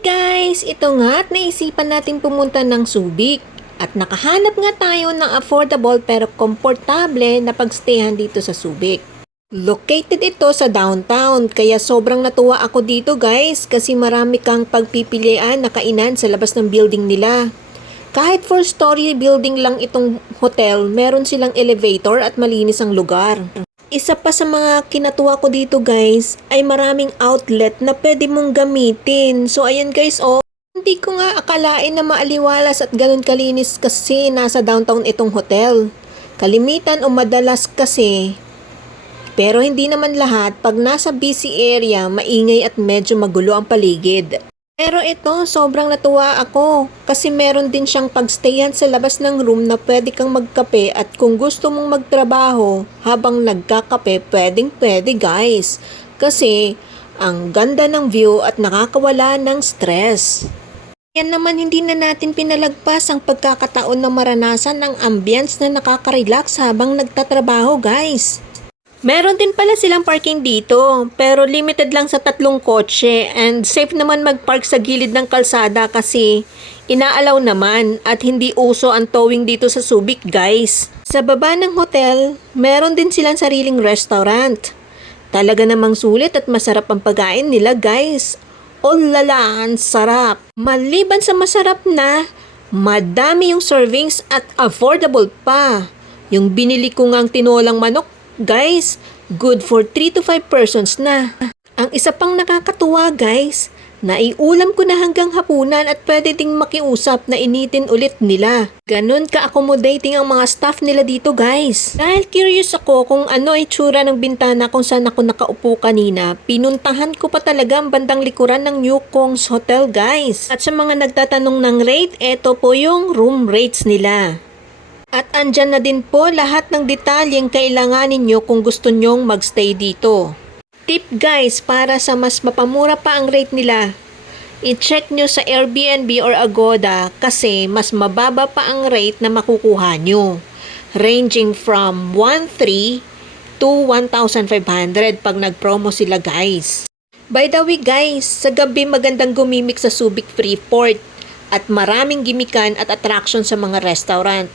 guys! Ito nga at naisipan natin pumunta ng Subic. At nakahanap nga tayo ng affordable pero komportable na pagstayan dito sa Subic. Located ito sa downtown kaya sobrang natuwa ako dito guys kasi marami kang pagpipilian na kainan sa labas ng building nila. Kahit four story building lang itong hotel, meron silang elevator at malinis ang lugar. Isa pa sa mga kinatuwa ko dito guys ay maraming outlet na pwede mong gamitin. So ayan guys oh, hindi ko nga akalain na maaliwalas at ganun kalinis kasi nasa downtown itong hotel. Kalimitan o madalas kasi pero hindi naman lahat pag nasa busy area, maingay at medyo magulo ang paligid. Pero ito, sobrang natuwa ako kasi meron din siyang pagstayan sa labas ng room na pwede kang magkape at kung gusto mong magtrabaho habang nagkakape, pwedeng pwede guys. Kasi ang ganda ng view at nakakawala ng stress. Yan naman hindi na natin pinalagpas ang pagkakataon na maranasan ng ambience na nakaka-relax habang nagtatrabaho guys. Meron din pala silang parking dito, pero limited lang sa tatlong kotse and safe naman mag-park sa gilid ng kalsada kasi inaalaw naman at hindi uso ang towing dito sa Subic guys. Sa baba ng hotel, meron din silang sariling restaurant. Talaga namang sulit at masarap ang pagkain nila guys. Oh lala, ang sarap. Maliban sa masarap na, madami yung servings at affordable pa. Yung binili ko ngang tinolang manok Guys, good for 3 to 5 persons na. Ang isa pang nakakatuwa guys, naiulam ko na hanggang hapunan at pwede ding makiusap na initin ulit nila. Ganon ka-accommodating ang mga staff nila dito guys. Dahil curious ako kung ano ay tsura ng bintana kung saan ako nakaupo kanina, pinuntahan ko pa talaga ang bandang likuran ng New Kong's Hotel guys. At sa mga nagtatanong ng rate, eto po yung room rates nila. At andyan na din po lahat ng detalyeng kailangan ninyo kung gusto nyong magstay dito. Tip guys, para sa mas mapamura pa ang rate nila, i-check nyo sa Airbnb or Agoda kasi mas mababa pa ang rate na makukuha nyo. Ranging from 1,300 to 1,500 pag nag-promo sila guys. By the way guys, sa gabi magandang gumimik sa Subic Freeport at maraming gimikan at attraction sa mga restaurant.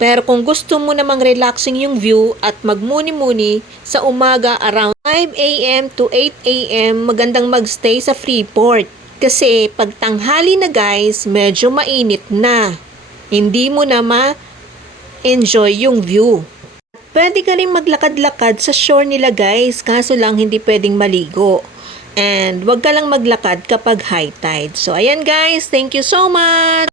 Pero kung gusto mo namang relaxing yung view at magmuni-muni sa umaga around 5 a.m. to 8 a.m. magandang magstay sa Freeport. Kasi pag tanghali na guys, medyo mainit na. Hindi mo na ma-enjoy yung view. Pwede ka rin maglakad-lakad sa shore nila guys, kaso lang hindi pwedeng maligo. And wag ka lang maglakad kapag high tide. So ayan guys, thank you so much!